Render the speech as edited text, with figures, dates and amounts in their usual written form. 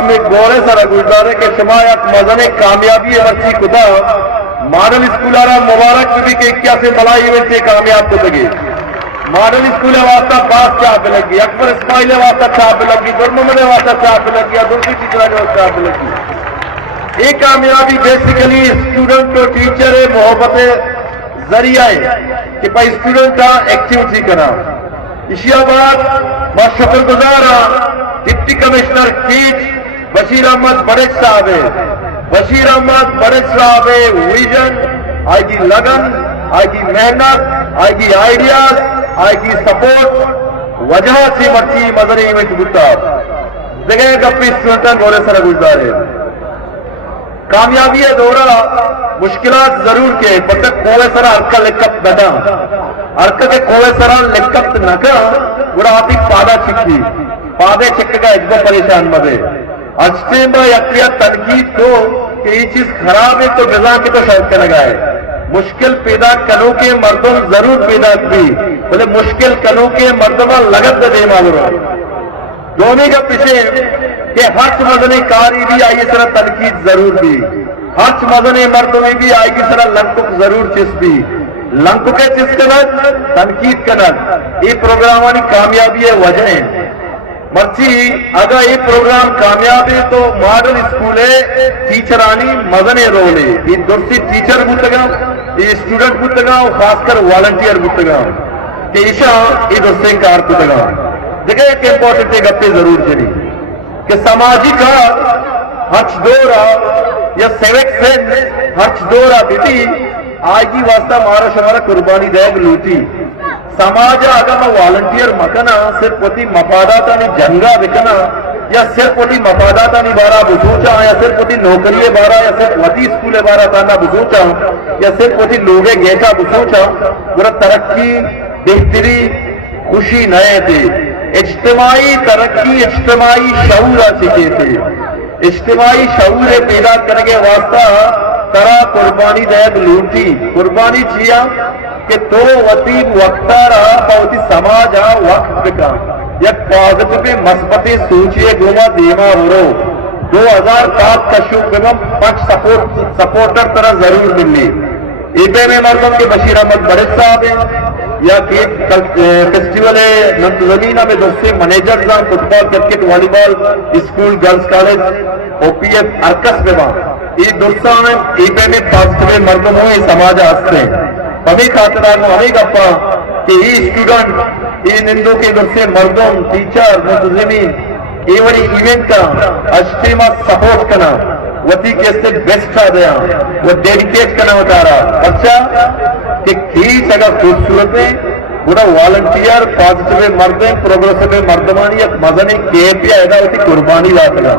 कमी गोरे सारा गुजारे के शमायत मजने कामयाबी वर्षी खुदा मॉडल स्कूल मुबारक भी के 81 मलाई इवेंट से कामयाब को लगी मॉडल स्कूल वास्ता पास चाप लगी अकबर इस्माइल वास्ता चाप लगी दुर्मद वास्ता चाप लगी दुर्गी टीचर चाप लगी ये कामयाबी बेसिकली स्टूडेंट तो टीचर है मोहब्बत जरिया है कि भाई स्टूडेंट का एक्टिविटी करा इशियाबाद बहुत शुक्रगुजार डिप्टी कमिश्नर टीच बशीर अहमद बड़ेज साहब है बशीर अहमद बड़ेज साहब है विजन आएगी लगन आएगी मेहनत आएगी आइडियाज आएगी सपोर्ट वजह से मर्ची मदनी इवेंट गुट्टा जगह गप्पी स्टूडेंट गोरे सर गुजारे कामयाबी है दौरा मुश्किलात जरूर के बट कोवे सर अर्क लेकप बदा अर्क के कोवे सर लेकप नक गुड़ा आती पादा चिक्की पादे चिक्क का इज्बो परेशान मदे अष्टे में यकिया तनकीद को कि ये चीज खराब है तो गजा की तो शौक लगाए मुश्किल पैदा कनो के मर्दों जरूर पैदा की बोले मुश्किल कनो के मर्दमा लगत दे मालूम दोनों का पीछे कि हर्च मदनी कारी भी आई सर तनकीद जरूर दी हर्च मदनी मर्द में भी आएगी सर लंकुक जरूर चिस्पी लंकुक के चिस कनक तनकीद कनक ये प्रोग्राम की कामयाबी है वजह मर्ची अगर ये प्रोग्राम कामयाब है तो मॉडल स्कूल है टीचरानी मदने रोल है ये दोस्ती टीचर बुतगा ये स्टूडेंट बुतगा और खासकर वॉलंटियर बुतगा कि ईशा ये दोस्ते कार बुतगा देखिए एक इंपॉर्टेंट गप्पे जरूर चली कि सामाजिक हर्च दौरा या सेविक सेंस हर्च दौरा बेटी आज की वास्ता मारा शमारा कुर्बानी देग लूटी समाज अगर मैं वॉलंटियर मकना सिर्फ पोती मफादाता नहीं जंगा बिकना या सिर्फ पोती मफादाता नहीं बारा बुझूचा या सिर्फ पोती नौकरी बारा या सिर्फ वती स्कूल बारा ताना बुझूचा या सिर्फ पोती लोगे गेटा बुझूचा पूरा तरक्की बेहतरी खुशी नए थे इज्तिमाई तरक्की इज्तिमाई शऊर सीखे थे इज्तिमाई शऊर पैदा करने के वास्ता तरह कुर्बानी दयक लूटी कुर्बानी चिया कि तो वती वक्ता रहा पौती समाज वक्त का या पॉजिटिव मस्बती सूचिए गुमा दीमा उरो 2007 का शुभ पक्ष सपोर्टर तरह जरूर मिली ईबे में मर्दों के बशीर अहमद बड़ेज साहब हैं या फेस्टिवल है नंद जमीना में दोस्ती manager football cricket volleyball school girls college OPF अर्कस में ये दोस्तों में ईबे में पॉजिटिव मर्दों हुए समाज आस्ते हमें खातरा हमें गप्पा कि ये स्टूडेंट ये निंदों के दोस्ते मर्दों टीचर मुतजिमीन ये वाली इवेंट का अश्तिमा सपोर्ट करना वती के से बेस्ट आ गया वो डेडिकेट करना होता रहा अच्छा कि खींच अगर खूबसूरत है पूरा वॉलंटियर पॉजिटिव मर्द प्रोग्रेसिव मर्दमानी मजनी के कुर्बानी लाता